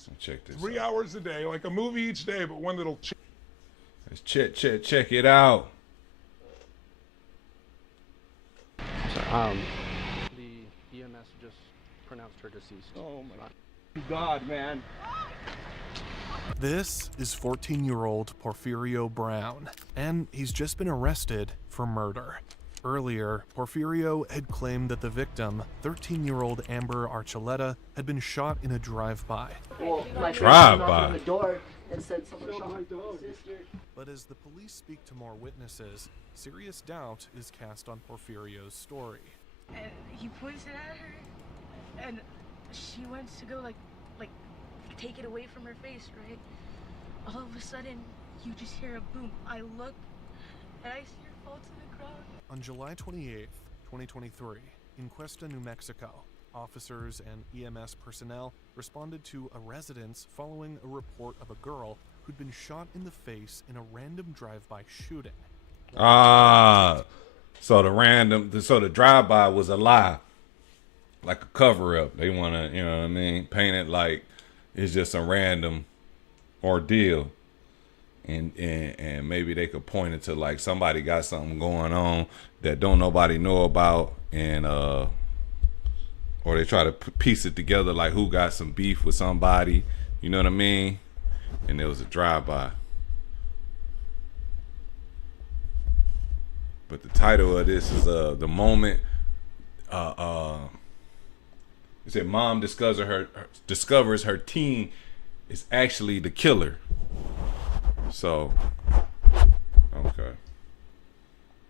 days, Check this 3 out. hours a day, like a movie each day, but one that'll Let's check it out. The EMS just pronounced her deceased. Oh my God, man. This is 14-year-old Porfirio Brown, and he's just been arrested for murder. Earlier, Porfirio had claimed that the victim, 13-year-old Amber Archuleta, had been shot in a drive-by. Well, my Drive-by. knocked on the door and said someone shot my sister. But as the police speak to more witnesses, serious doubt is cast on Porfirio's story. And he points it at her, and she went to go like take it away from her face, right? All of a sudden, you just hear a boom. I look, and I see her fall to the ground. On July 28, 2023, in Cuesta, New Mexico, officers and EMS personnel responded to a residence following a report of a girl who'd been shot in the face in a random drive-by shooting. So the drive-by was a lie, like a cover-up. They want to, you know what I mean, paint it like it's just a random ordeal, and maybe they could point it to like somebody got something going on that don't nobody know about, and or they try to piece it together like who got some beef with somebody, you know what I mean? And there was a drive-by. But the title of this is the moment it said mom discovers her teen is actually the killer. So okay.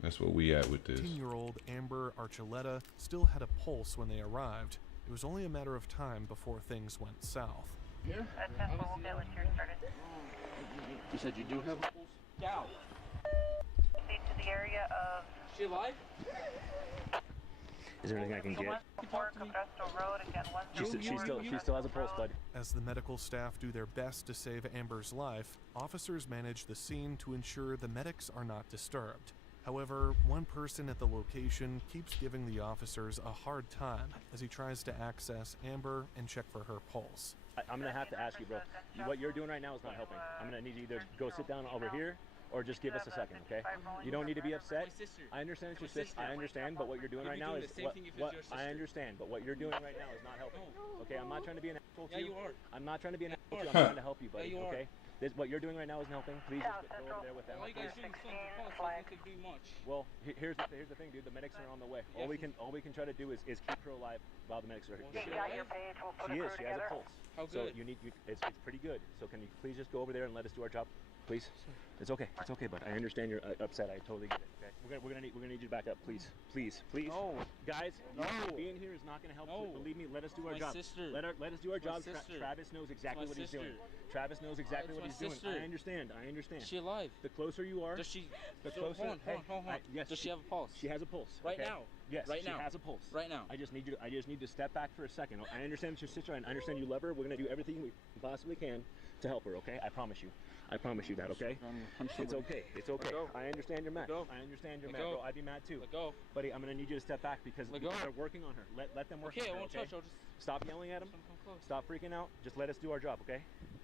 That's what we at with this. 15-year-old Amber Archuleta still had a pulse when they arrived. It was only a matter of time before things went south. Here? You said you do have a pulse? Down. To the area of Is she alive? Is there anything I can get? Road again, She still has a pulse, bud. As the medical staff do their best to save Amber's life, officers manage the scene to ensure the medics are not disturbed. However, one person at the location keeps giving the officers a hard time as he tries to access Amber and check for her pulse. I'm gonna have to ask you, bro. What you're doing right now is not helping. I'm gonna need you to go sit down over here, or just give us a second, okay? You don't need to be upset. I understand it's your sister. I understand, but what you're doing right now is what I understand, but what you're doing right now is not helping. Okay, I'm not trying to be an asshole to you. Yeah, you are. I'm not trying to be an asshole to you. I'm trying to help you, buddy. Okay? What you're doing right now isn't helping. Please just go over there with them. All you guys doing is filling the pulse, like it could be much. Well, here's the thing, dude. The medics are on the way. All we can try to do is keep her alive while the medics are here. She is. She has a pulse. How So good? it's pretty good. So can you please just go over there and let us do our job, please? It's okay. It's okay, bud. I understand you're upset. I totally get it. Okay. We're gonna need you to back up, please. Please. No. Guys, No. being here is not gonna help. No. Believe me. Let us do our My job. sister. Let us do our My job. sister. Travis knows exactly My what he's doing. sister. Travis knows exactly It's what my he's doing. sister. I understand. Is she alive? The closer you are, Does she? the So, closer. hold on. Yes. Does she have a pulse? She has a pulse. Right okay? now? Yes. Right she now? has a pulse. Right now? I just need to step back for a second. I understand it's your sister. I understand you love her. We're gonna do everything we possibly can to help her. Okay? I promise you. I promise you that. Okay? It's okay. It's okay. go. I understand you're mad. go. I understand you're Let mad, go. bro. I'd be mad too. Let go. Buddy, I'm gonna need you to step back because Let go. they're working on her. Let them work Okay, on I her. won't touch. I'll just Stop yelling at him. come close. Stop freaking out. Just let us do our job. Okay?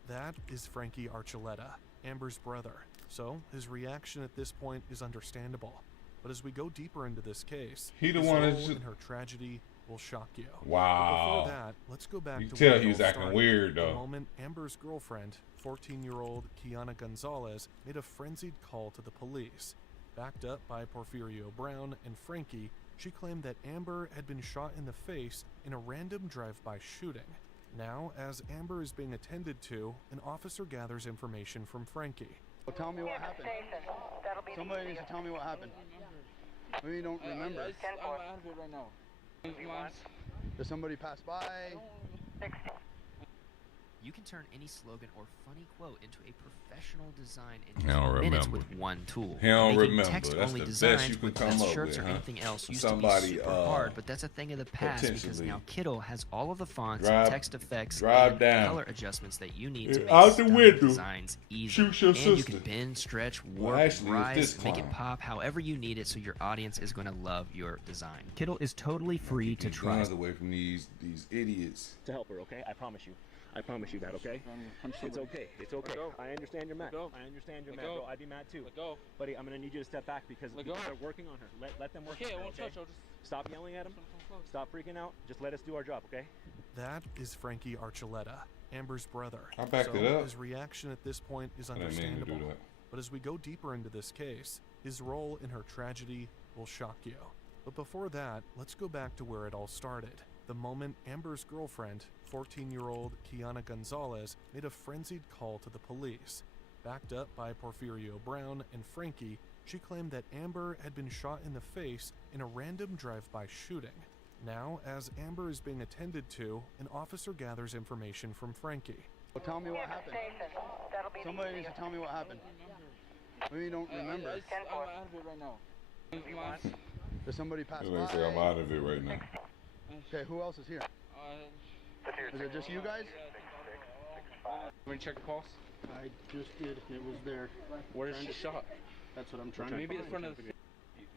That is Frankie Archuleta, Amber's brother, so his reaction at this point is understandable. But as we go deeper into this case, He the his one role that's- in her tragedy will shock you. Wow. But before that, let's go back You to tell where it he was all acting started. weird, The though. moment Amber's girlfriend, 14-year-old Kiana Gonzalez, made a frenzied call to the police. Backed up by Porfirio Brown and Frankie, she claimed that Amber had been shot in the face in a random drive-by shooting. Now, as Amber is being attended to, an officer gathers information from Frankie. Well, tell me what happened. Somebody needs to tell me what happened. Maybe you don't remember. I'm out of it right now. Did somebody pass by? You can turn any slogan or funny quote into a professional design in He don't 2 minutes remember. with one tool. He don't Making remember. text-only That's the best designs you can with come less up shirts with, or huh? anything else used Somebody, to be super hard, but that's a thing of the past because potentially now Kittle has all of the fonts, drive- text effects, drive and down. color adjustments that you need to make Out the stunning window. designs easy. Shoot your and you sister. can bend, stretch, Well, warp, actually, it's this rise, make it clown. pop however you need it so your audience is going to love your design. Kittle is totally free to Keep try. guns away from these idiots. To help her. Okay? I promise you. I promise you that, okay? Punch It's somebody. okay. It's okay. Let go. I understand you're mad. Let go. I understand you're Let mad, go. bro. I'd be mad too. Let go. Buddy, I'm gonna need you to step back because Let go. they're working on her. Let them work Okay, on I her, won't okay? touch. I'll just. Stop yelling at him. Stop freaking out. Just let us do our job, okay? That is Frankie Archuleta, Amber's brother. I backed so it up. his reaction at this point is I didn't mean to understandable. do that. But as we go deeper into this case, his role in her tragedy will shock you. But before that, let's go back to where it all started. The moment Amber's girlfriend, 14-year-old Kiana Gonzalez, made a frenzied call to the police. Backed up by Porfirio Brown and Frankie, she claimed that Amber had been shot in the face in a random drive-by shooting. Now, as Amber is being attended to, an officer gathers information from Frankie. Well, tell me what happened. That'll be Somebody needs to tell me what happened. We don't remember. I'm out of it right now. Did somebody pass They say I'm by? out of it right now. Okay, who else is here? Is it just you guys? Want me to check the pulse? I just did. It was there. Where is she shot? That's what I'm trying to Maybe find. the front of the. Can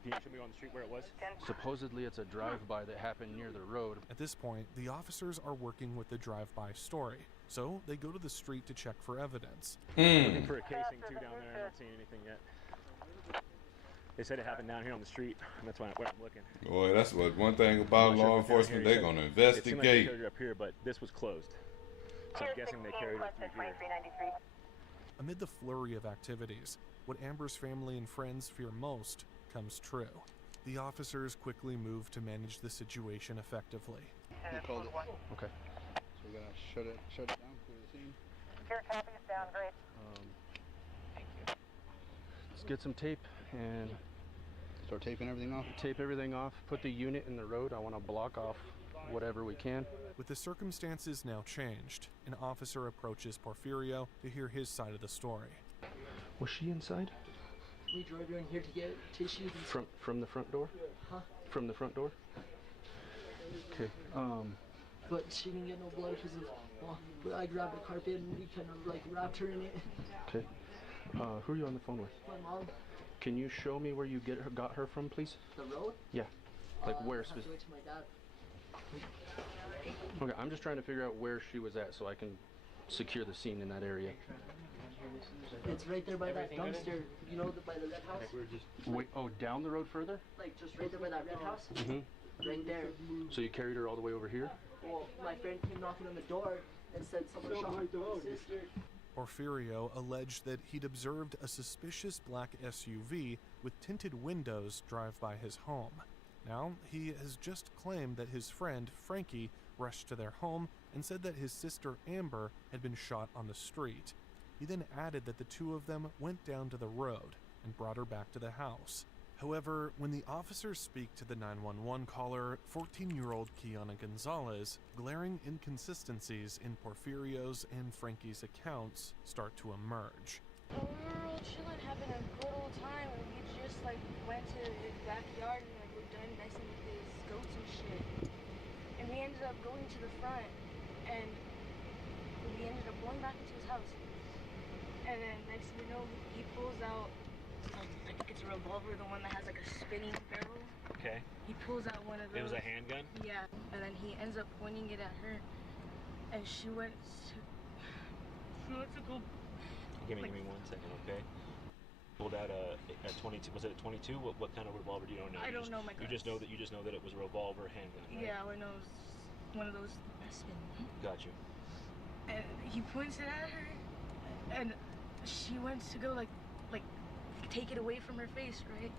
you show me on the street where it was? Supposedly it's a drive-by that happened near the road. At this point, the officers are working with the drive-by story, so they go to the street to check for evidence. Looking for a casing too down there. I'm not seeing anything yet. They said it happened down here on the street, and that's where I'm looking. Boy, that's what one thing about I'm not sure law if it's down enforcement, here. they're gonna It seemed like they investigate. carried it up here, but this was closed. So I'm guessing they carried it through here. Amid the flurry of activities, what Amber's family and friends fear most comes true. The officers quickly move to manage the situation effectively. They called it. Okay. So we're gonna shut it down, clear the scene. Your copy is down, great. Let's get some tape and Start taping everything off. tape everything off. Put the unit in the road. I want to block off whatever we can. With the circumstances now changed, an officer approaches Porfirio to hear his side of the story. Was she inside? We drove her in here to get tissues and From the front door? Huh? From the front door? Okay. but she didn't get no blood because of, I grabbed the carpet and we kind of like wrapped her in it. Okay. Who are you on the phone with? My mom, Can you show me where you got her from, please? the road? Yeah. Like where I have to specifically? wait till my dad. Okay, I'm just trying to figure out where she was at so I can secure the scene in that area. It's right there by that dumpster, you know, by the red house? Wait, oh, down the road further? Like just right there by that red house? Mm-hmm. Right there. So you carried her all the way over here? Well, my friend came knocking on the door and said someone shot my sister. Porfirio alleged that he'd observed a suspicious black SUV with tinted windows drive by his home. Now, he has just claimed that his friend, Frankie, rushed to their home and said that his sister, Amber, had been shot on the street. He then added that the two of them went down to the road and brought her back to the house. However, when the officers speak to the 911 caller, 14-year-old Kiana Gonzalez, glaring inconsistencies in Porfirio's and Frankie's accounts start to emerge. We were all chilling, having a good old time. We just like went to his backyard and like we're done messing with his goats and shit. And we ended up going to the front and we ended up going back into his house. And then next thing you know, he pulls out, I think it's a revolver, the one that has like a spinning barrel. Okay. He pulls out one of those. It was a handgun? Yeah. And then he ends up pointing it at her. And she went to go. Give me 1 second, okay? Pulled out a 22. Was it a 22? What kind of revolver do you know? I don't know my You just know that it was a revolver handgun. Right? Yeah, I know it was one of those that spin. Got you. And he points it at her, and she went to go like take it away from her face, right?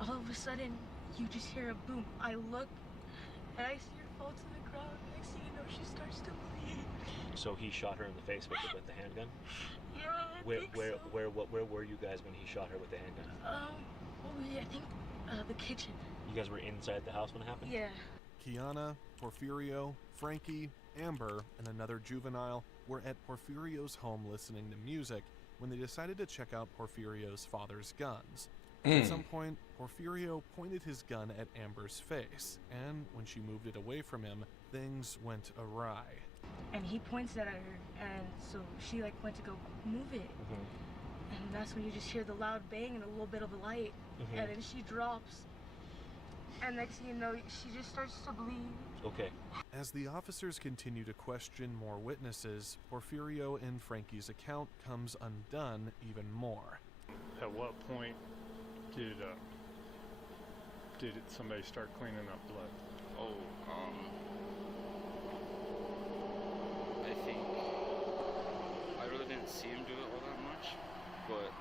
All of a sudden, you just hear a boom. I look, and I see her fall to the ground. Next thing you know, she starts to bleed. So he shot her in the face with the handgun? Yeah, Where were you guys when he shot her with the handgun? I think the kitchen. You guys were inside the house when it happened? Yeah. Kiana, Porfirio, Frankie, Amber, and another juvenile were at Porfirio's home listening to music when they decided to check out Porfirio's father's guns. At some point, Porfirio pointed his gun at Amber's face, and when she moved it away from him, things went awry. And he points that at her, and so she like went to go move it. And that's when you just hear the loud bang and a little bit of a light, and then she drops. And next thing you know, she just starts to bleed. Okay. As the officers continue to question more witnesses, Porfirio and Frankie's account comes undone even more. At what point did somebody start cleaning up blood? Oh, I think I really didn't see him do it all that much, but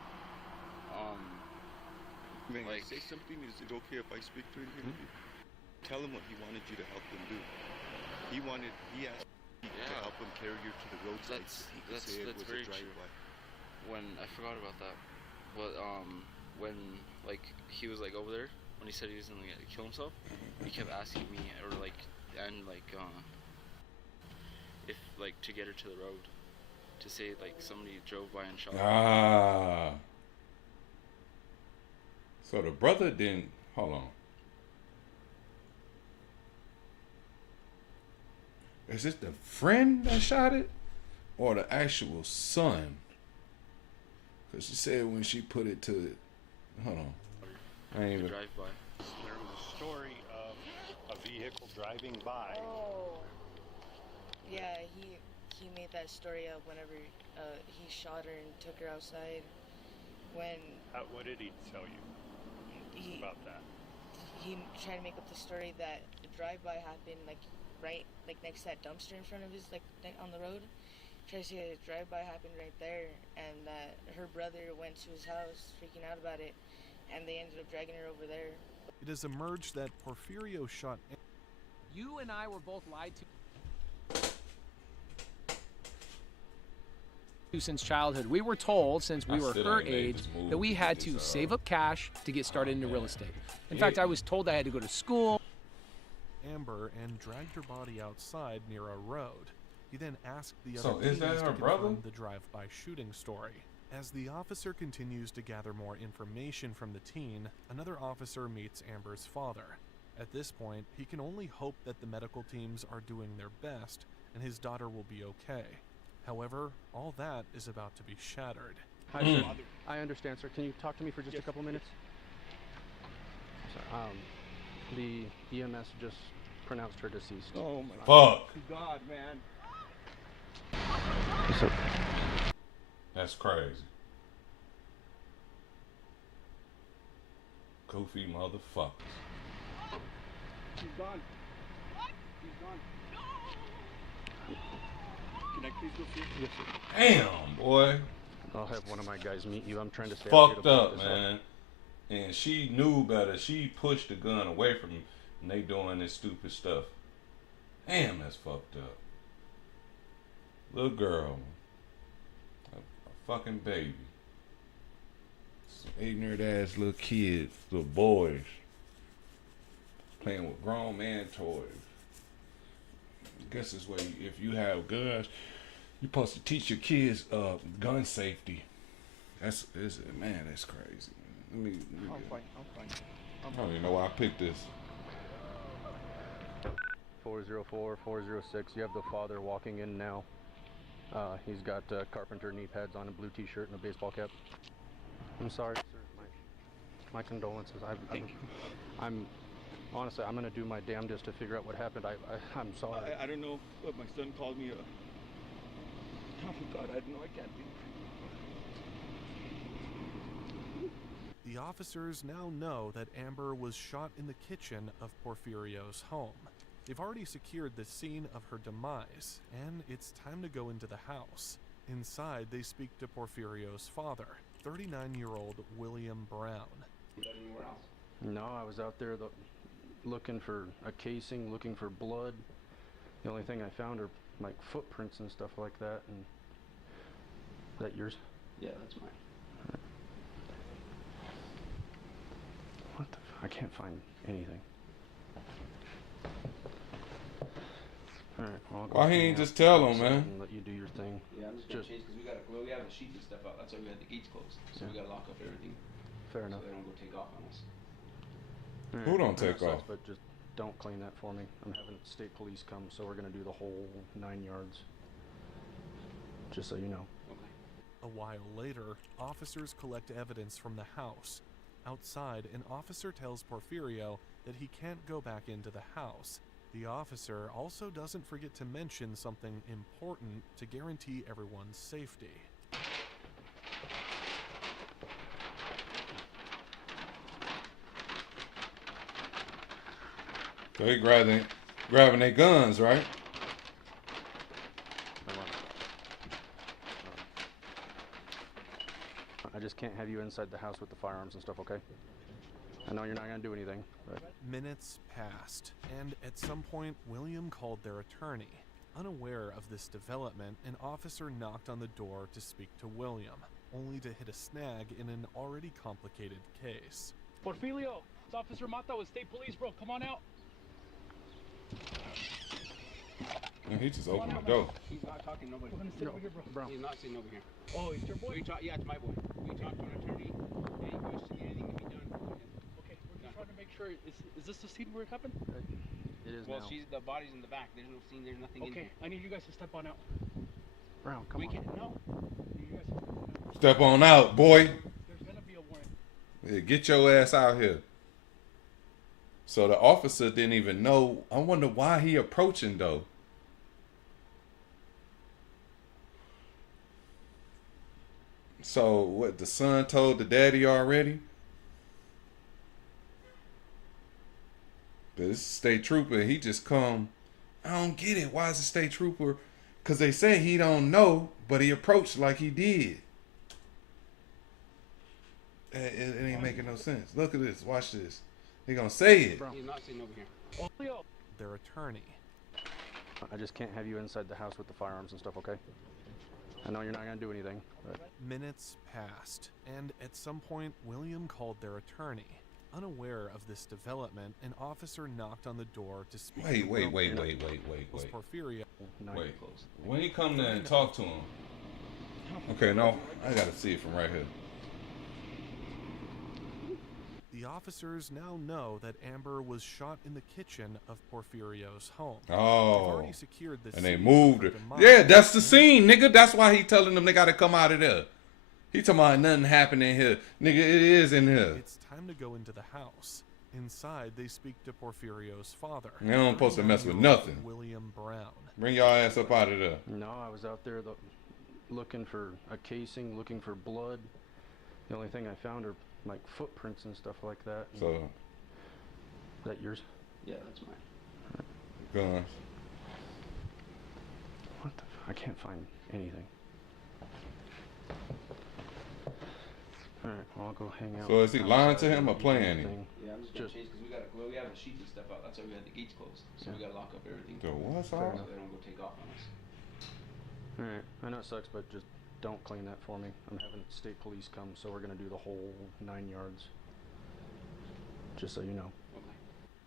Man, like, say something. Is it okay if I speak to him? Tell him what he wanted you to help him do. He asked you to help him carry you to the roadside. He could say it was a very drive-by. When I forgot about that, but when like he was like over there, when he said he was gonna kill himself, he kept asking me if like to get her to the road, to say like somebody drove by and shot her. Ah. So the brother didn't. Hold on. Is it the friend that shot it, or the actual son? Because she said when she put it to. Hold on. I ain't even. Drive by. There was a story of a vehicle driving by. Oh. Yeah, he made that story up whenever he shot her and took her outside. When What did he tell you about that? He tried to make up the story that the drive-by happened right next to that dumpster in front of his on the road. Tried to say a drive-by happened right there, and that her brother went to his house freaking out about it, and they ended up dragging her over there. It has emerged that Porfirio shot. You and I were both lied to since childhood. We were told since we were her age that we had to save up cash to get started into real estate. In fact, I was told I had to go to school. Amber and dragged her body outside near a road. He then asked the So other is that teens to her brother? confirm the drive-by shooting story. As the officer continues to gather more information from the teen, another officer meets Amber's father. At this point, he can only hope that the medical teams are doing their best and his daughter will be okay. However, all that is about to be shattered. Hi, sir. I understand, sir. Can you talk to me for just a couple minutes? Sorry, the EMS just pronounced her deceased. Oh my Fuck. God, man. So, That's crazy. Goofy motherfuckers. He's gone. He's gone. Can I please go see him? yes, sir. Damn, boy. I'll have one of my guys meet you. I'm trying to stay Fucked up, man. And she knew better. She pushed the gun away from him, and they doing this stupid stuff. Damn, that's fucked up. Little girl. A fucking baby. Some ignorant ass little kids, little boys. Playing with grown man toys. I guess this way, if you have guns, you're supposed to teach your kids gun safety. That's crazy. Let me I'm fine. I don't even know why I picked this. 404, 406. You have the father walking in now. He's got carpenter knee pads on, a blue t-shirt, and a baseball cap. I'm sorry, sir. My condolences. I'm honestly, I'm gonna do my damnedest to figure out what happened. I'm sorry. I don't know, but my son called me. Oh God, I know I can't be. The officers now know that Amber was shot in the kitchen of Porfirio's home. They've already secured the scene of her demise, and it's time to go into the house. Inside, they speak to Porfirio's father, 39-year-old William Brown. No, I was out there looking for a casing, looking for blood. The only thing I found are like footprints and stuff like that. And is that yours? Yeah, that's mine. What the I can't find anything. Alright, well, I'll go Why he hang ain't out just tell him, outside man? and let you do your thing. Yeah, I'm just gonna change because we have a sheet and stuff out. That's why we had the gates closed. So we gotta lock up everything. Fair enough. So they don't go take off on us. Alright, Who don't that take sucks, off? But just don't clean that for me. I'm having state police come, so we're gonna do the whole 9 yards. Just so you know. Okay. A while later, officers collect evidence from the house. Outside, an officer tells Porfirio that he can't go back into the house. The officer also doesn't forget to mention something important to guarantee everyone's safety. So they grabbing their guns, right? I just can't have you inside the house with the firearms and stuff, okay? I know you're not gonna do anything, but... Minutes passed, and at some point, William called their attorney. Unaware of this development, an officer knocked on the door to speak to William, only to hit a snag in an already complicated case. Porfirio, it's Officer Mata with State Police, bro. Come on out. And he just opened the door. He's not talking to nobody. We're gonna sit over here, bro. He's not sitting over here. Oh, it's your boy? Yeah, it's my boy. We talked to an attorney. Any question, anything can be done. Okay, we're just trying to make sure. Is this the scene where it happened? It is well, now. the body's in the back. There's no scene. There's nothing in here. Okay, I need you guys to step on out. Brown, come on. We can't. No. I need you guys to step on out. Step on out, boy. There's gonna be a warrant. Yeah, get your ass out here. So the officer didn't even know. I wonder why he approaching though. So what, the son told the daddy already? This state trooper, he just come. I don't get it. Why is the state trooper? Because they say he don't know, but he approached like he did. It ain't making no sense. Look at this. Watch this. He gonna say it. He's not sitting over here. Oh, their attorney. I just can't have you inside the house with the firearms and stuff, okay? I know you're not gonna do anything, but... Minutes passed, and at some point, William called their attorney. Unaware of this development, an officer knocked on the door to speak to Wait. Porfirio. Wait. When he come there and talk to him. Okay, no, I gotta see it from right here. The officers now know that Amber was shot in the kitchen of Porfirio's home. Oh. They've already secured the and they scene moved with her. the mom. Yeah, that's the scene, nigga. That's why he telling them they gotta come out of there. He talking about nothing happening here. Nigga, it is in here. It's time to go into the house. Inside, they speak to Porfirio's father. They don't supposed to mess with nothing. William Brown. Bring y'all ass up out of there. No, I was out there looking for a casing, looking for blood. The only thing I found are like footprints and stuff like that. So, is that yours? Yeah, that's mine. Guns. What the I can't find anything. Alright, well, I'll go hang out. So is he lying to him or playing him? Yeah, I'm just gonna chase because we have the sheets and stuff out. That's why we had the gates closed. So we gotta lock up everything. The what's so out? they don't go take off on us. Alright, I know it sucks, but just don't clean that for me. I'm having state police come, so we're gonna do the whole 9 yards. Just so you know. Okay.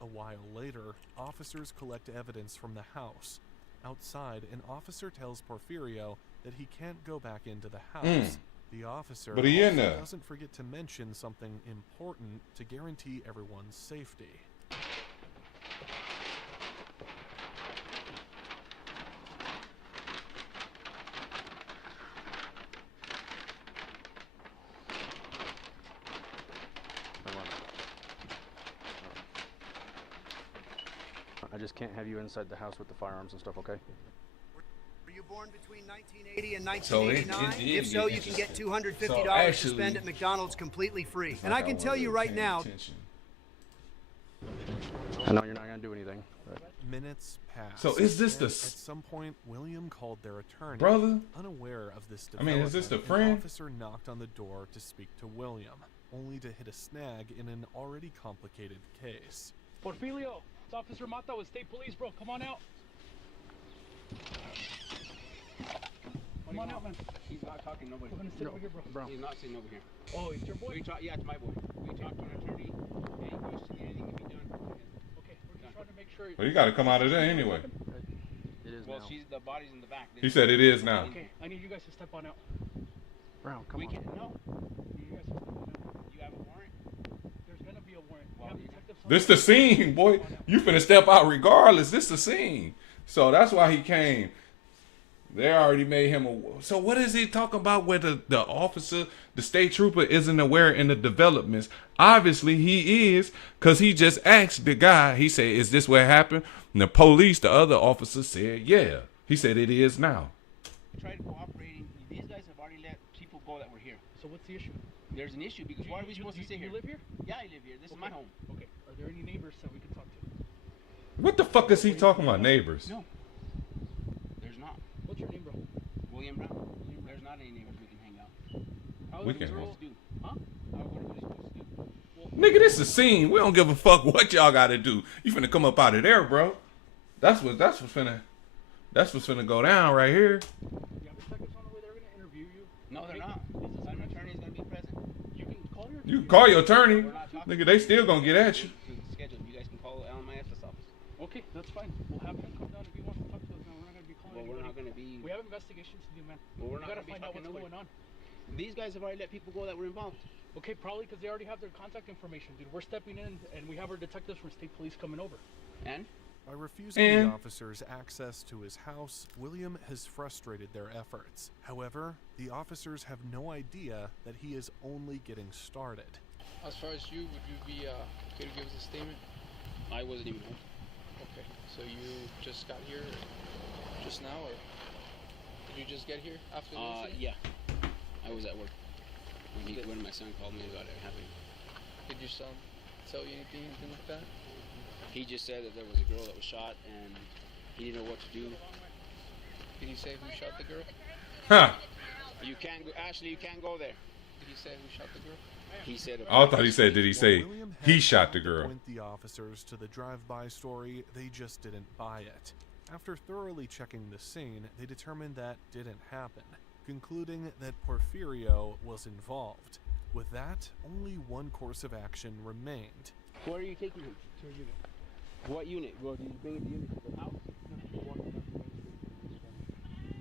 A while later, officers collect evidence from the house. Outside, an officer tells Porfirio that he can't go back into the house. The officer But he in also there. doesn't forget to mention something important to guarantee everyone's safety. I just can't have you inside the house with the firearms and stuff, okay? Were you born between 1980 and So it 1989? did If so, get you can get interesting. $250 So to actually- spend at McDonald's completely free. And Like I can I tell you wasn't right paying now, attention. I know you're not gonna do anything, but... Minutes passed. So is this and the at some point, William called their attorney. Brother? Unaware of this I mean, is this the development, an friend? officer knocked on the door to speak to William, only to hit a snag in an already complicated case. Porfirio, it's Officer Mata with State Police, bro. Come on out. Come on out, man. He's not talking to nobody. We're gonna sit over here, bro. He's not sitting over here. Oh, it's your boy? Yeah, it's my boy. We talked to an attorney. Any question, anything can be done. Okay, we're just trying to make sure. Well, you gotta come out of there anyway. It is Well, now. the body's in the back. He said it is now. Okay, I need you guys to step on out. Brown, come We on. can't. No. You guys to step on out. You have a warrant? There's gonna be a warrant. We have detectives. This the scene, boy. You finna step out regardless. This the scene. So that's why he came. They already made him a. So what is he talking about? Where the officer, the state trooper, isn't aware in the developments? Obviously he is, cause he just asked the guy. He said, "Is this what happened?" And the police, the other officer, said, "Yeah." He said it is now. Tried cooperating. These guys have already let people go that were here. So what's the issue? There's an issue because why are we supposed to sit here? You live here? Yeah, I live here. This is my home. Okay. Are there any neighbors that we can talk to? What the fuck is he talking about, neighbors? No. There's not. What's your name, bro? William Brown. There's not any neighbors we can hang out. We can. Supposed to do? Huh? What are we supposed to do? Well, Nigga, this is a scene. We don't give a fuck what y'all gotta do. You finna come up out of there, bro. That's what's finna go down right here. You have detectives on the way. They're gonna interview you. No, they're not. An attorney is gonna be present. You can call your. You can call your attorney. Nigga, they still gonna get at you. Schedule. You guys can call LMIS's office. Okay, that's fine. We'll have him come down if he wants to talk to us. Now we're not gonna be calling. Well, we're not gonna be. We have investigations to do, man. Well, we're we not gotta gonna be find out what's talking going on. These guys have already let people go that were involved. Okay, probably because they already have their contact information, dude. We're stepping in, and we have our detectives from state police coming over. And? By refusing the officers access to his house, William has frustrated their efforts. However, the officers have no idea that he is only getting started. As far as you, would you be okay to give us a statement? I wasn't even home. Okay, so you just got here just now, or did you just get here after the incident? Yeah. I was at work when my son called me about it happening. Did your son tell you anything like that? He just said that there was a girl that was shot and he didn't know what to do. Did he say who shot the girl? Huh. You can't go, Ashley, you can't go there. Did he say who shot the girl? He said. I thought he said, did he say he shot the girl? Point the officers to the drive-by story, they just didn't buy it. After thoroughly checking the scene, they determined that didn't happen, concluding that Porfirio was involved. With that, only one course of action remained. Where are you taking him? To a unit. What unit? Well, did you bring the unit to the house?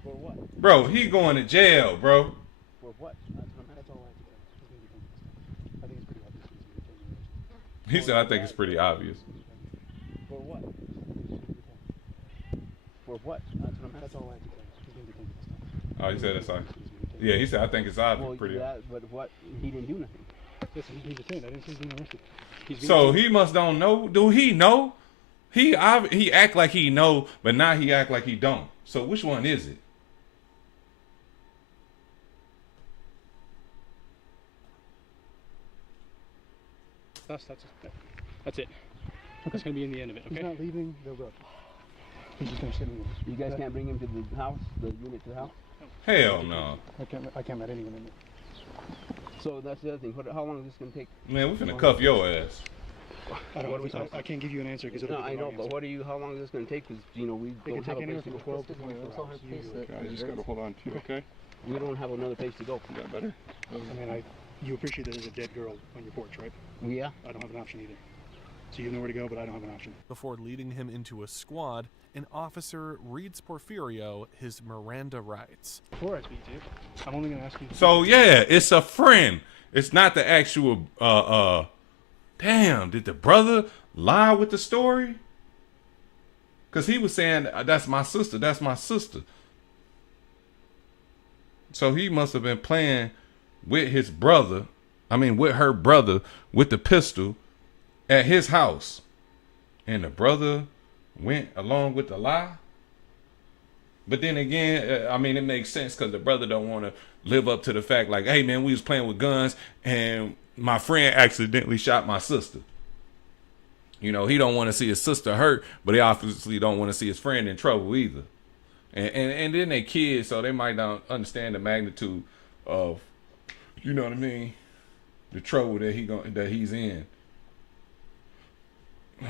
For what? Bro, he going to jail, bro. For what? That's all I think it's pretty obvious. He said, I think it's pretty obvious. For what? For what? That's all I think. Oh, he said that's obvious. Yeah, he said, I think it's obvious. Well, pretty obvious. but what? He didn't do nothing. Listen, he's detained. I didn't see him being arrested. So he must don't know. Do he know? He act like he know, but now he act like he don't. So which one is it? That's it. That's gonna be in the end of it. Okay. He's not leaving the road. He's just gonna sit in the. You guys can't bring him to the house, the unit to the house. Hell no. I can't let anyone in there. So that's the other thing. How long is this gonna take? Man, we finna cuff your ass. I can't give you an answer because no, I know, but how long is this gonna take? Because we don't have a place to go. 12 to 24 hours. I just gotta hold on to you, okay? We don't have another place to go. You got better? I mean, you appreciate that there's a dead girl on your porch, right? Yeah. I don't have an option either. So you have nowhere to go, but I don't have an option. Before leading him into a squad, an officer reads Porfirio his Miranda rights. Before I speak to you, I'm only going to ask you. So yeah, it's a friend. It's not the actual. Damn, did the brother lie with the story? Cause he was saying that's my sister. That's my sister. So he must have been playing with his brother. I mean, with her brother, with the pistol at his house. And the brother went along with the lie. But then again, I mean, it makes sense because the brother don't want to live up to the fact like, hey, man, we was playing with guns and my friend accidentally shot my sister. You know, he don't want to see his sister hurt, but he obviously don't want to see his friend in trouble either. And then they kids, so they might not understand the magnitude of, you know what I mean, the trouble that he's in.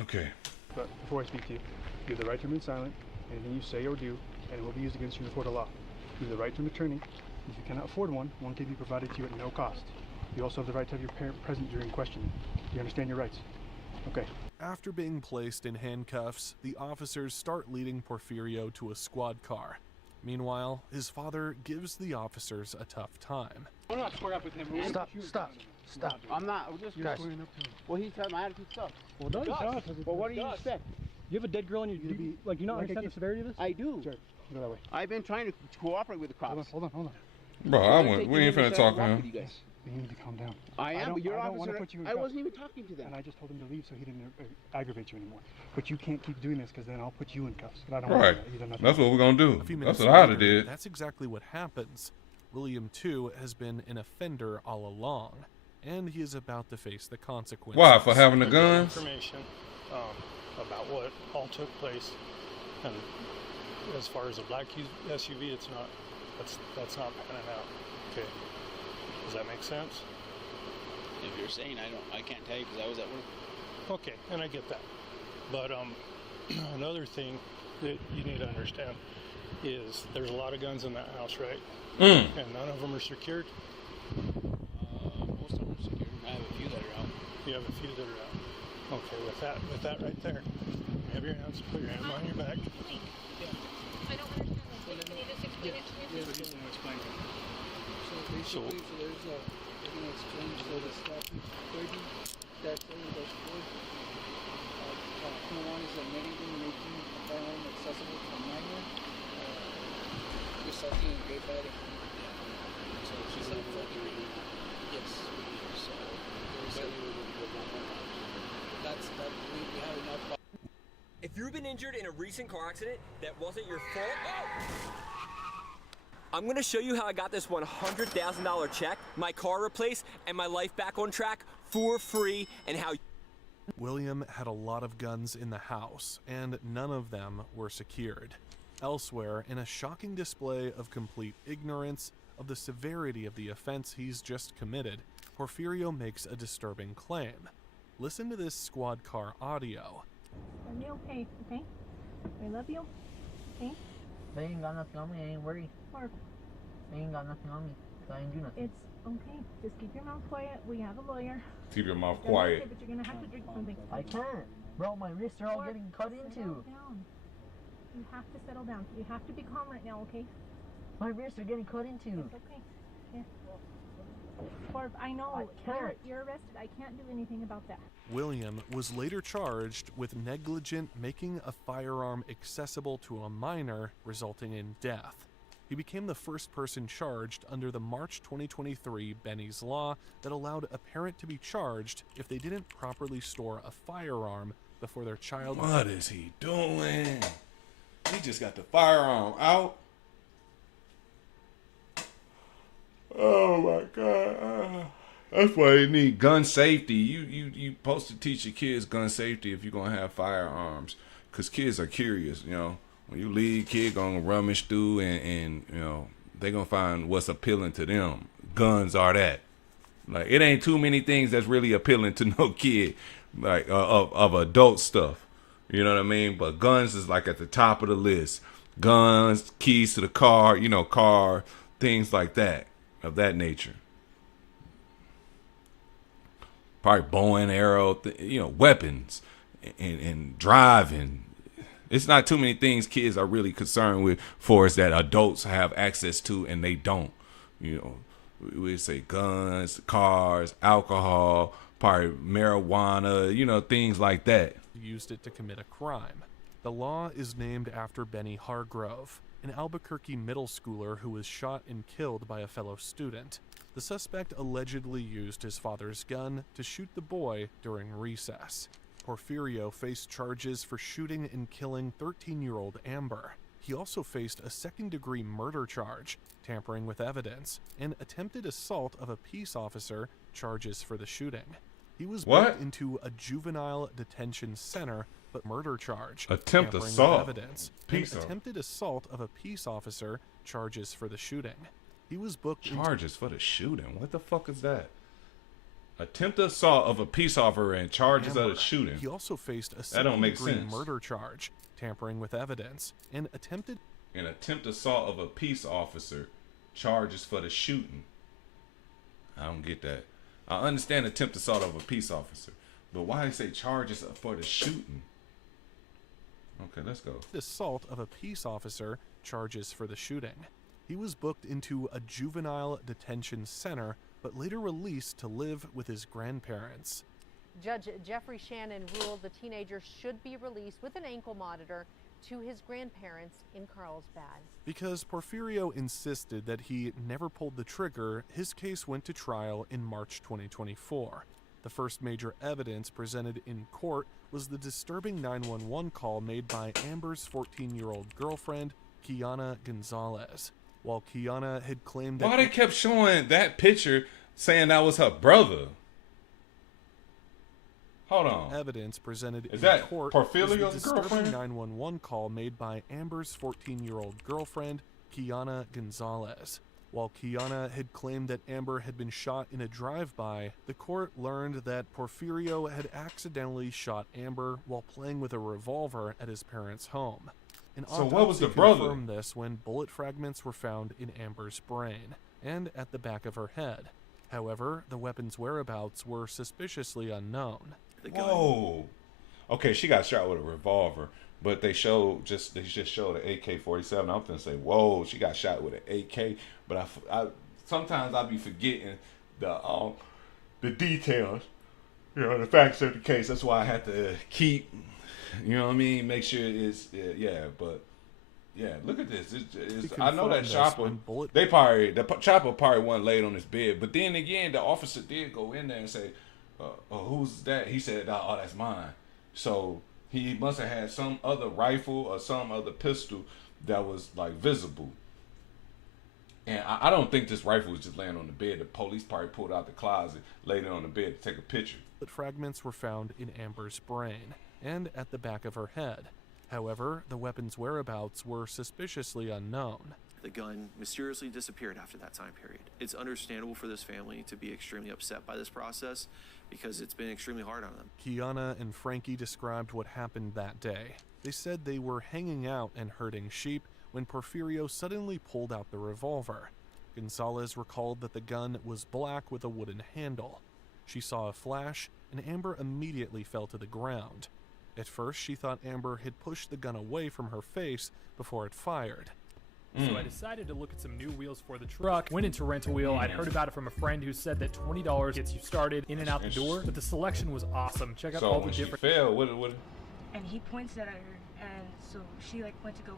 Okay. But before I speak to you, you have the right to remain silent. Anything you say or do, and it will be used against you in a court of law. You have the right to an attorney. If you cannot afford one can be provided to you at no cost. You also have the right to have your parent present during questioning. Do you understand your rights? Okay. After being placed in handcuffs, the officers start leading Porfirio to a squad car. Meanwhile, his father gives the officers a tough time. I'm not squaring up with him. Stop. I'm not. I'm just squaring up to him. Well, he's telling my attitude stuff. Well, no, Well, what do you expect? You have a dead girl and you not understand the severity of this? I do. Sure. Go that way. I've been trying to cooperate with the cops. Hold on. Bro, we ain't finna talk to him. You need to calm down. I am, but your I don't want to officer, put you in I trouble. wasn't even talking to them. And I just told him to leave so he didn't aggravate you anymore. But you can't keep doing this because then I'll put you in cuffs. But I don't Right. want that. That's what we're gonna do. A few That's minutes what I'd have later, did. That's exactly what happens. William, too, has been an offender all along, and he is about to face the consequences. Why? For having the guns? Information about what all took place, and as far as a black SUV, it's not. That's not panning out. Okay. Does that make sense? If you're saying, I can't tell you because I was at work. Okay, and I get that. But another thing that you need to understand is there's a lot of guns in that house, right? And none of them are secured. Most of them are secured. I have a few that are out. You have a few that are out. Okay, with that right there, you have your hands, put your hand behind your back. I don't understand this. Can you just explain it to me? Yeah, but he's gonna explain it. So basically, so there's a, they're gonna exchange the statute 30, that 30, those four. One is admitting making a firearm accessible to a minor, resulting in great bodily harm. So she's not fucking. Yes. So that's that. We have enough. If you've been injured in a recent car accident that wasn't your fault, I'm gonna show you how I got this $100,000 check, my car replaced, and my life back on track for free, and how. William had a lot of guns in the house, and none of them were secured. Elsewhere, in a shocking display of complete ignorance of the severity of the offense he's just committed, Porfirio makes a disturbing claim. Listen to this squad car audio. Are you okay? Okay? I love you. Okay? They ain't got nothing on me, I ain't worried. Or They ain't got nothing on me, so I ain't do nothing. it's okay. Just keep your mouth quiet. We have a lawyer. Keep your mouth Okay, quiet. but you're gonna have to drink something. I can't. Bro, my wrists are all getting cut into. Settle down. You have to settle down. You have to be calm right now, okay? My wrists are getting cut into. It's okay. Yeah. Or I know you're arrested. I can't do anything about that. William was later charged with negligent making a firearm accessible to a minor, resulting in death. He became the first person charged under the March 2023 Benny's Law that allowed a parent to be charged if they didn't properly store a firearm before their child. What is he doing? He just got the firearm out. Oh my God. That's why they need gun safety. You supposed to teach your kids gun safety if you're gonna have firearms, because kids are curious. You know, when you leave, kid gonna rummage through and you know they gonna find what's appealing to them. Guns are that. Like, it ain't too many things that's really appealing to no kid, like of adult stuff. You know what I mean? But guns is like at the top of the list. Guns, keys to the car, you know, car, things like that, of that nature. Probably bow and arrow, you know, weapons and driving. It's not too many things kids are really concerned with for us that adults have access to and they don't. You know, we say guns, cars, alcohol, probably marijuana, you know, things like that. Used it to commit a crime. The law is named after Benny Hargrove, an Albuquerque middle schooler who was shot and killed by a fellow student. The suspect allegedly used his father's gun to shoot the boy during recess. Porfirio faced charges for shooting and killing 13-year-old Amber. He also faced a second-degree murder charge, tampering with evidence, and attempted assault of a peace officer, charges for the shooting. He was booked into a juvenile detention center, but murder charge, Attempt tampering assault. with evidence, Peace and off. attempted assault of a peace officer, charges for the shooting. He was booked Charges for the shooting. What the fuck is that? Attempted assault of a peace officer and charges of the shooting. He also faced a That don't make second-degree sense. murder charge, tampering with evidence, and attempted An attempted assault of a peace officer, charges for the shooting. I don't get that. I understand attempted assault of a peace officer, but why they say charges for the shooting? Okay, let's go. assault of a peace officer, charges for the shooting. He was booked into a juvenile detention center, but later released to live with his grandparents. Judge Jeffrey Shannon ruled the teenager should be released with an ankle monitor to his grandparents in Carlsbad. Because Porfirio insisted that he never pulled the trigger, his case went to trial in March 2024. The first major evidence presented in court was the disturbing 911 call made by Amber's 14-year-old girlfriend, Kiana Gonzalez. While Kiana had claimed that... Why they kept showing that picture saying that was her brother? Hold on. Evidence presented Is in that court Porfirio's was the disturbing girlfriend? 911 call made by Amber's 14-year-old girlfriend, Kiana Gonzalez. While Kiana had claimed that Amber had been shot in a drive-by, the court learned that Porfirio had accidentally shot Amber while playing with a revolver at his parents' home. An So what was autopsy the brother? confirmed this when bullet fragments were found in Amber's brain and at the back of her head. However, the weapon's whereabouts were suspiciously unknown. Whoa. Okay, she got shot with a revolver, but they just showed an AK-47. I'm gonna say, whoa, she got shot with an AK. But I sometimes I be forgetting the details, the facts of the case. That's why I had to keep, make sure it's But yeah, look at this. I know that chopper. The chopper probably wasn't laid on his bed. But then again, the officer did go in there and say, "Who's that?" He said, "Oh, that's mine." So he must have had some other rifle or some other pistol that was like visible. And I don't think this rifle was just laying on the bed. The police probably pulled out the closet, laid it on the bed to take a picture. Bullet fragments were found in Amber's brain and at the back of her head. However, the weapon's whereabouts were suspiciously unknown. The gun mysteriously disappeared after that time period. It's understandable for this family to be extremely upset by this process because it's been extremely hard on them. Kiana and Frankie described what happened that day. They said they were hanging out and herding sheep when Porfirio suddenly pulled out the revolver. Gonzalez recalled that the gun was black with a wooden handle. She saw a flash, and Amber immediately fell to the ground. At first, she thought Amber had pushed the gun away from her face before it fired. So I decided to look at some new wheels for the truck. Went into Rent a Wheel. I'd heard about it from a friend who said that $20 gets you started in and out the door. But the selection was awesome. Check out all the different. So when she fell, And he points that at her, and so she went to go.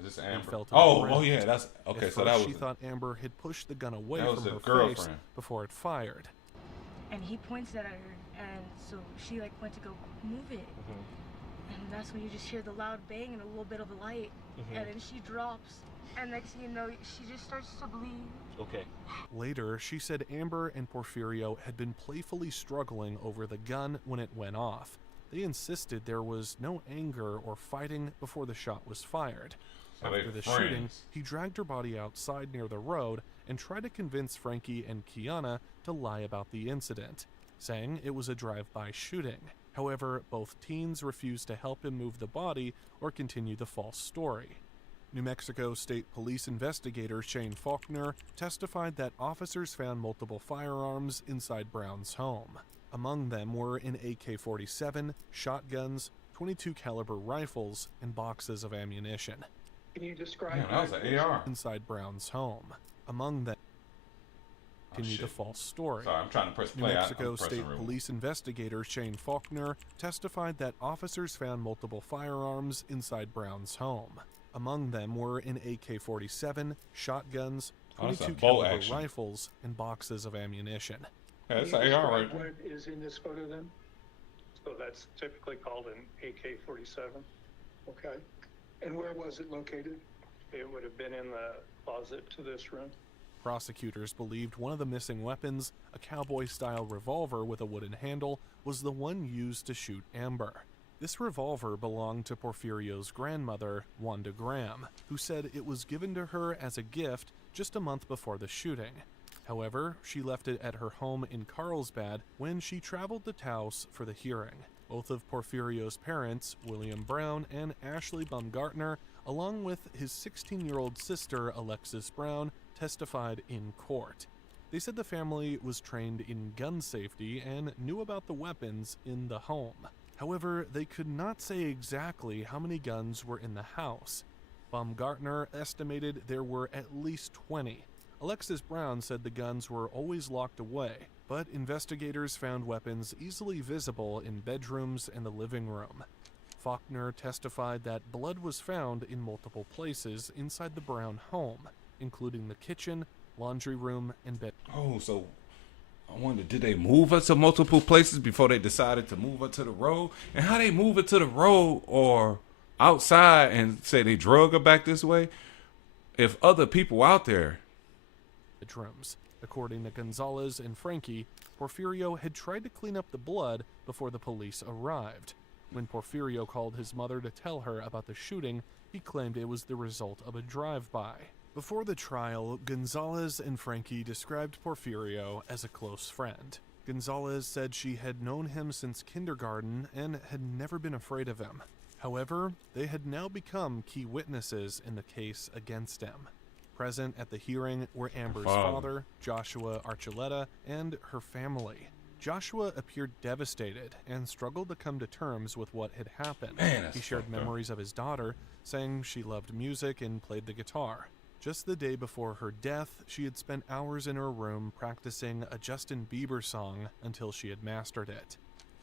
Is this Amber? Fell to the Oh ground. yeah, that's okay. At So first, that was. she thought Amber had pushed the gun away That was from a her face girlfriend. before it fired. And he points that at her, and so she went to go move it. And that's when you just hear the loud bang and a little bit of a light, and then she drops. And next thing you know, she just starts to bleed. Okay. Later, she said Amber and Porfirio had been playfully struggling over the gun when it went off. They insisted there was no anger or fighting before the shot was fired. So After they the friends. shooting, he dragged her body outside near the road and tried to convince Frankie and Kiana to lie about the incident, saying it was a drive-by shooting. However, both teens refused to help him move the body or continue the false story. New Mexico State Police investigator Shane Faulkner testified that officers found multiple firearms inside Brown's home. Among them were an AK-47, shotguns, .22 caliber rifles, and boxes of ammunition. Can you describe that was an AR. Inside Brown's home. Among them continued the false story. Sorry, I'm trying to press New play. Mexico I'm pressing State remote. Police investigator Shane Faulkner testified that officers found multiple firearms inside Brown's home. Among them were an AK-47, shotguns, Oh, that's a .22 bolt caliber action. rifles, and boxes of ammunition. Yeah, that's Can an you AR right describe there. what is in this photo then? So that's typically called an AK-47. Okay. And where was it located? It would have been in the closet to this room. Prosecutors believed one of the missing weapons, a cowboy-style revolver with a wooden handle, was the one used to shoot Amber. This revolver belonged to Porfirio's grandmother, Wanda Graham, who said it was given to her as a gift just a month before the shooting. However, she left it at her home in Carlsbad when she traveled to Taos for the hearing. Both of Porfirio's parents, William Brown and Ashley Baumgartner, along with his 16-year-old sister, Alexis Brown, testified in court. They said the family was trained in gun safety and knew about the weapons in the home. However, they could not say exactly how many guns were in the house. Baumgartner estimated there were at least 20. Alexis Brown said the guns were always locked away, but investigators found weapons easily visible in bedrooms and the living room. Faulkner testified that blood was found in multiple places inside the Brown home, including the kitchen, laundry room, and bed. Oh, so I wonder, did they move her to multiple places before they decided to move her to the road? And how they move her to the road or outside and say they drug her back this way? If other people out there. Bedrooms. According to Gonzalez and Frankie, Porfirio had tried to clean up the blood before the police arrived. When Porfirio called his mother to tell her about the shooting, he claimed it was the result of a drive-by. Before the trial, Gonzalez and Frankie described Porfirio as a close friend. Gonzalez said she had known him since kindergarten and had never been afraid of him. However, they had now become key witnesses in the case against him. Present at the hearing were Amber's father, Joshua Archuleta, and her family. Joshua appeared devastated and struggled to come to terms with what had happened. He shared memories of his daughter, saying she loved music and played the guitar. Just the day before her death, she had spent hours in her room practicing a Justin Bieber song until she had mastered it.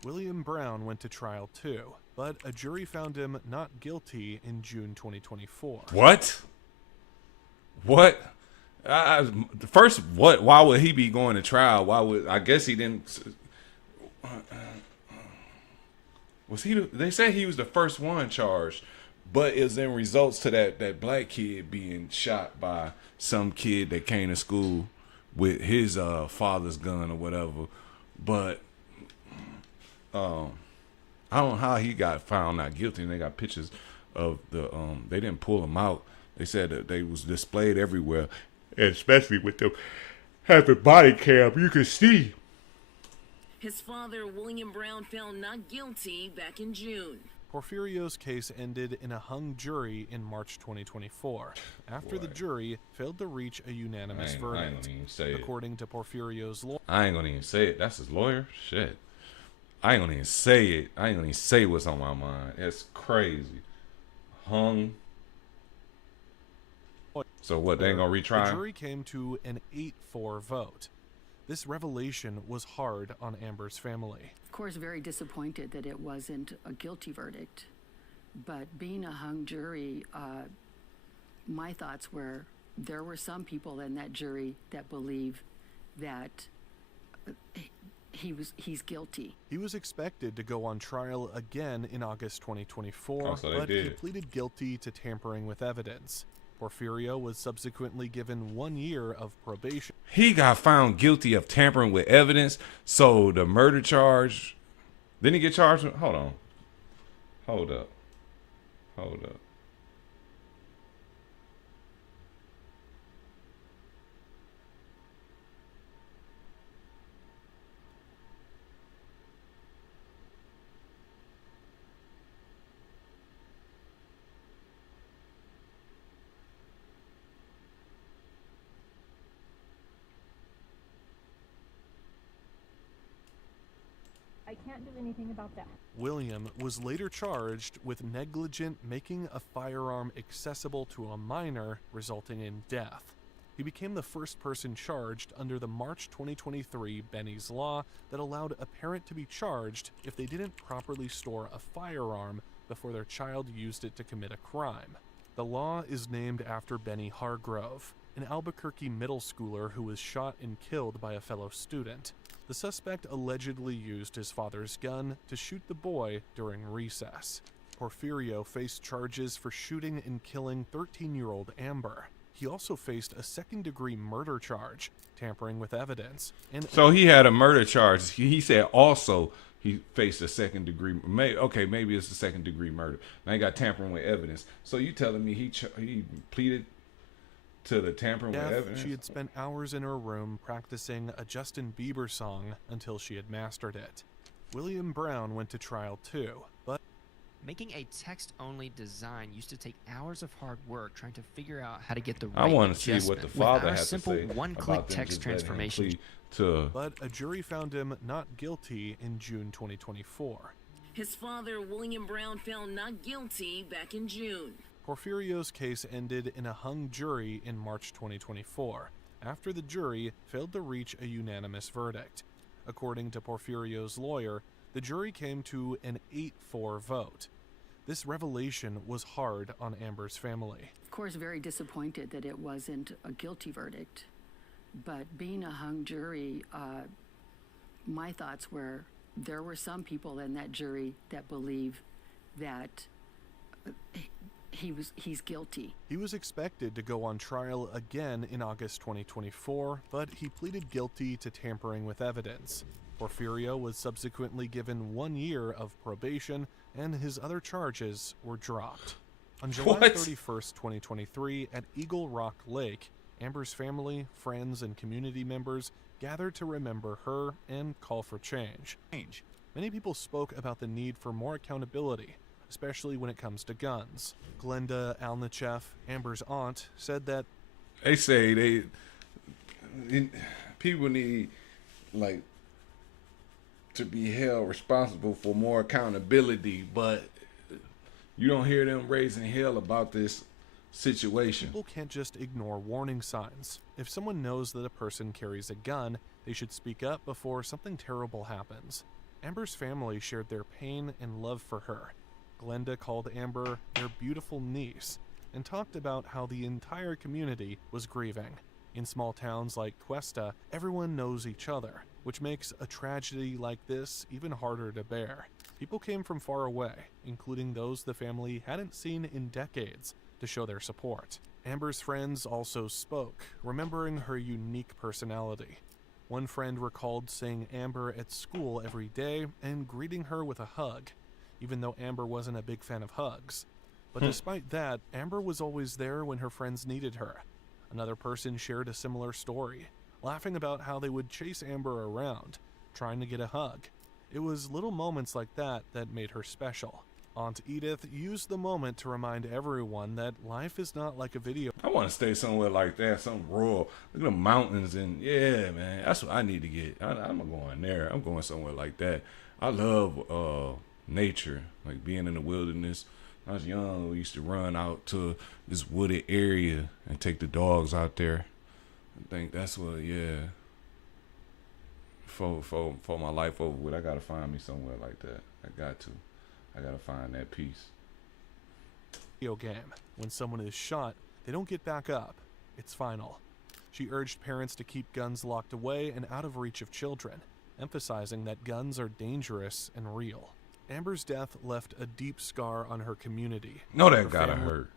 William Brown went to trial too, but a jury found him not guilty in June 2024. What? First, what? Why would he be going to trial? Why would, I guess he didn't. Was he? They said he was the first one charged, but it's in results to that black kid being shot by some kid that came to school with his father's gun or whatever. But I don't know how he got found not guilty. And they got pictures of the they didn't pull him out. They said that they was displayed everywhere, especially with them having body cam. You can see. His father, William Brown, found not guilty back in June. Porfirio's case ended in a hung jury in March 2024, after the jury failed to reach a unanimous verdict. I ain't gonna even say According to Porfirio's lawyer. I ain't gonna even say it. That's his lawyer? Shit. I ain't gonna even say it. I ain't gonna even say what's on my mind. It's crazy. Hung. So what, they ain't gonna retry? The jury came to an 8-4 vote. This revelation was hard on Amber's family. Of course, very disappointed that it wasn't a guilty verdict. But being a hung jury, my thoughts were there were some people in that jury that believe that he's guilty. He was expected to go on trial again in August 2024, but he pleaded guilty to tampering with evidence. Porfirio was subsequently given 1 year of probation. He got found guilty of tampering with evidence, so the murder charge, didn't he get charged with, hold on. Hold up. I can't do anything about that. William was later charged with negligent making a firearm accessible to a minor, resulting in death. He became the first person charged under the March 2023 Benny's Law that allowed a parent to be charged if they didn't properly store a firearm before their child used it to commit a crime. The law is named after Benny Hargrove, an Albuquerque middle schooler who was shot and killed by a fellow student. The suspect allegedly used his father's gun to shoot the boy during recess. Porfirio faced charges for shooting and killing 13-year-old Amber. He also faced a second-degree murder charge, tampering with evidence. And so he had a murder charge. He said also he faced a second-degree. Maybe it's a second-degree murder. Now he got tampering with evidence. So you telling me he pleaded to the tampering with evidence? She had spent hours in her room practicing a Justin Bieber song until she had mastered it. William Brown went to trial too, but making a text-only design used to take hours of hard work trying to figure out how to get the right I want to see what the father has to say one-click about text transformation. But a jury found him not guilty in June 2024. His father, William Brown, found not guilty back in June. Porfirio's case ended in a hung jury in March 2024, after the jury failed to reach a unanimous verdict. According to Porfirio's lawyer, the jury came to an 8-4 vote. This revelation was hard on Amber's family. Of course, very disappointed that it wasn't a guilty verdict. But being a hung jury, my thoughts were there were some people in that jury that believe that he's guilty. He was expected to go on trial again in August 2024, but he pleaded guilty to tampering with evidence. Porfirio was subsequently given 1 year of probation, and his other charges were dropped. On July 31st, 2023, at Eagle Rock Lake, Amber's family, friends, and community members gathered to remember her and call for change. Many people spoke about the need for more accountability, especially when it comes to guns. Glenda Alnichev, Amber's aunt, said that they say people need, like, to be held responsible for more accountability, but you don't hear them raising hell about this situation. People can't just ignore warning signs. If someone knows that a person carries a gun, they should speak up before something terrible happens. Amber's family shared their pain and love for her. Glenda called Amber their beautiful niece and talked about how the entire community was grieving. In small towns like Cuesta, everyone knows each other, which makes a tragedy like this even harder to bear. People came from far away, including those the family hadn't seen in decades, to show their support. Amber's friends also spoke, remembering her unique personality. One friend recalled seeing Amber at school every day and greeting her with a hug, even though Amber wasn't a big fan of hugs. But despite that, Amber was always there when her friends needed her. Another person shared a similar story, laughing about how they would chase Amber around, trying to get a hug. It was little moments like that that made her special. Aunt Edith used the moment to remind everyone that life is not like a video. I want to stay somewhere like that, something rural. Look at the mountains, and yeah, man, that's what I need to get. I'm going there. I'm going somewhere like that. I love nature, like being in the wilderness. When I was young, we used to run out to this wooded area and take the dogs out there. I think that's what, yeah. For my life over with, I gotta find me somewhere like that. I gotta find that peace. Video game. When someone is shot, they don't get back up. It's final. She urged parents to keep guns locked away and out of reach of children, emphasizing that guns are dangerous and real. Amber's death left a deep scar on her community. No, that gotta hurt.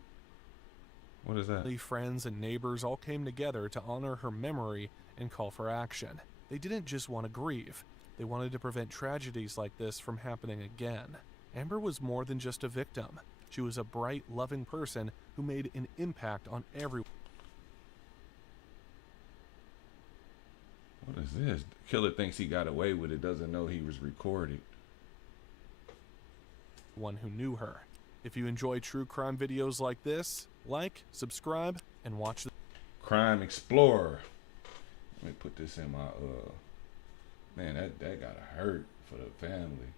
What is that? Friends and neighbors all came together to honor her memory and call for action. They didn't just want to grieve. They wanted to prevent tragedies like this from happening again. Amber was more than just a victim. She was a bright, loving person who made an impact on everyone. What is this? The killer thinks he got away with it, doesn't know he was recorded. One who knew her. If you enjoy true crime videos like this, like, subscribe, and watch the Crime Explorer. Let me put this in my man, that gotta hurt for the family.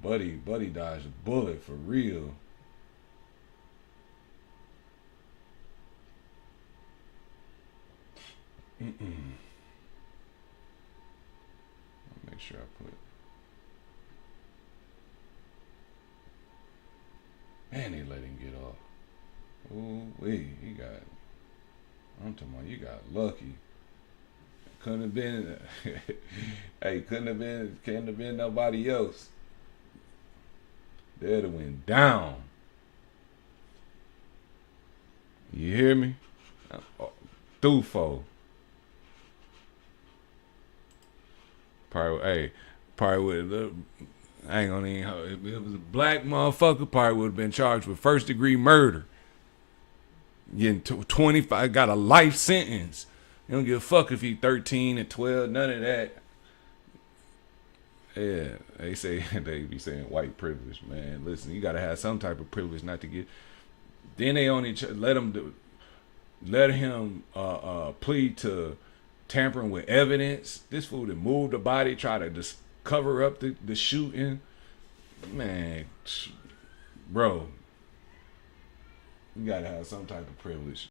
Buddy dodged a bullet for real. Make sure I put. Man, they let him get off. Ooh, wait, he got. I'm talking about, you got lucky. Couldn't have been. Hey, can't have been nobody else. They'd have went down. You hear me? Thufo. Probably would. I ain't gonna even. If it was a black motherfucker, probably would have been charged with first-degree murder. Getting 25, got a life sentence. You don't give a fuck if he 13 and 12, none of that. Yeah, they be saying white privilege, man. Listen, you gotta have some type of privilege not to get. Then they only let him plead to tampering with evidence. This fool that moved the body, try to just cover up the shooting. Man, bro, you gotta have some type of privilege.